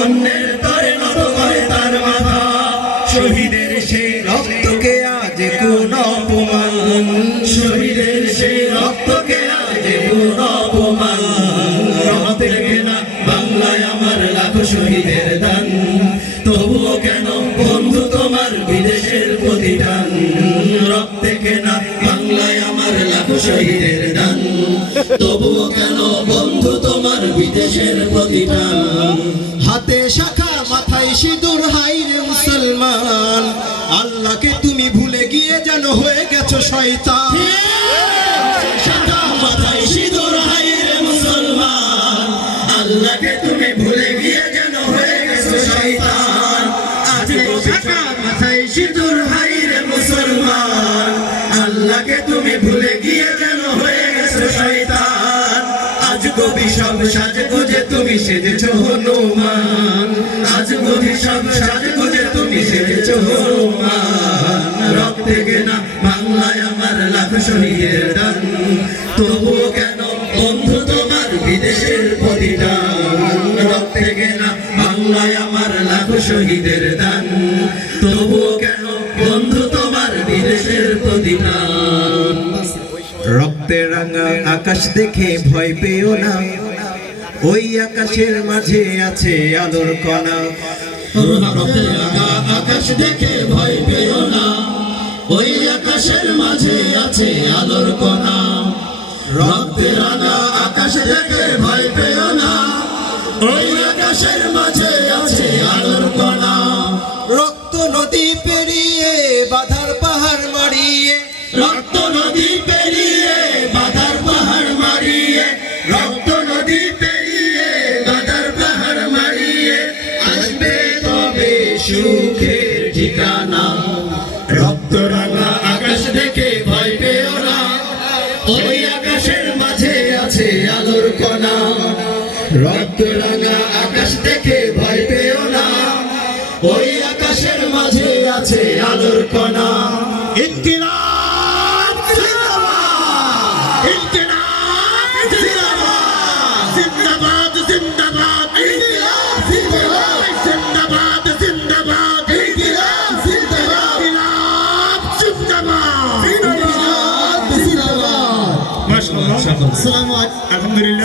অন্যের তরে নত করে তার মাথা। শহীদের সেই রক্তকে আজ কোন অপমান, শহীদের সেই রক্তকে আজ কোন অপমান। রক্তে কেনা বাংলায় আমার লাখো শহীদের দান, তবুও কেন বন্ধু তোমার বিদেশের প্রতিদান। রক্তে কেনা বাংলায় আমার লাখো শহীদের দান, তবুও কেন বন্ধু তোমার বিদেশের প্রতিদান। হাতে শাখা মাথায় সিঁদুর, হাই রে মুসলমান, আল্লাহকে তুমি ভুলে গিয়ে যেন হয়ে গেছো শয়তান। শাখা মাথায় সিঁদুর, হাই রে মুসলমান, আল্লাহকে তুমি ভুলে গিয়ে যেন হয়ে গেছো শয়তান। আজ শাখা মাথায় সিঁদুর, হাই রে মুসলমান, আল্লাহকে তুমি ভুলে গিয়ে যেন হয়ে গেছো শয়তান। আজ কবি সব সাজগোজে তুমি সেজেছো হনুমান, আজ কবি সব সাজগোজে তুমি সেজেছো হনুমান। রক্তে কেনা বাংলায় আমার লাখ শহীদের দান, তবুও কেন বন্ধু তোমার বিদেশের প্রতিদান। রক্তে কেনা বাংলায় আমার লাখ শহীদের দান, তবুও কেন বন্ধু তোমার বিদেশের প্রতিদান। রক্তে রাঙা আকাশ দেখে ভয় পেও না, ওই আকাশের মাঝে আছে আলোর কণা। রক্তে রাঙা আকাশ দেখে ভয় পেও না, ওই আকাশের মাঝে আছে আলোর কণা। রক্তে রাঙা আকাশ দেখে ভয় পেও না, ওই আকাশের মাঝে আছে আলোর কণা। রক্ত নদী পেরিয়ে বাধার পাহাড় মারিয়ে, রক্ত নদী পেরিয়ে বাধার পাহাড় মারিয়ে, রক্ত নদী পেরিয়ে বাধার পাহাড় মারিয়ে আসবে তবে সুখের ঠিকানা। রক্ত রাঙা আকাশ দেখে ভয় পেও না, ওই আকাশের মাঝে আছে আলোর কণা। রক্ত রাঙা আকাশ দেখে ভয় পেও না, ওই আকাশের মাঝে আছে আলোর কণা।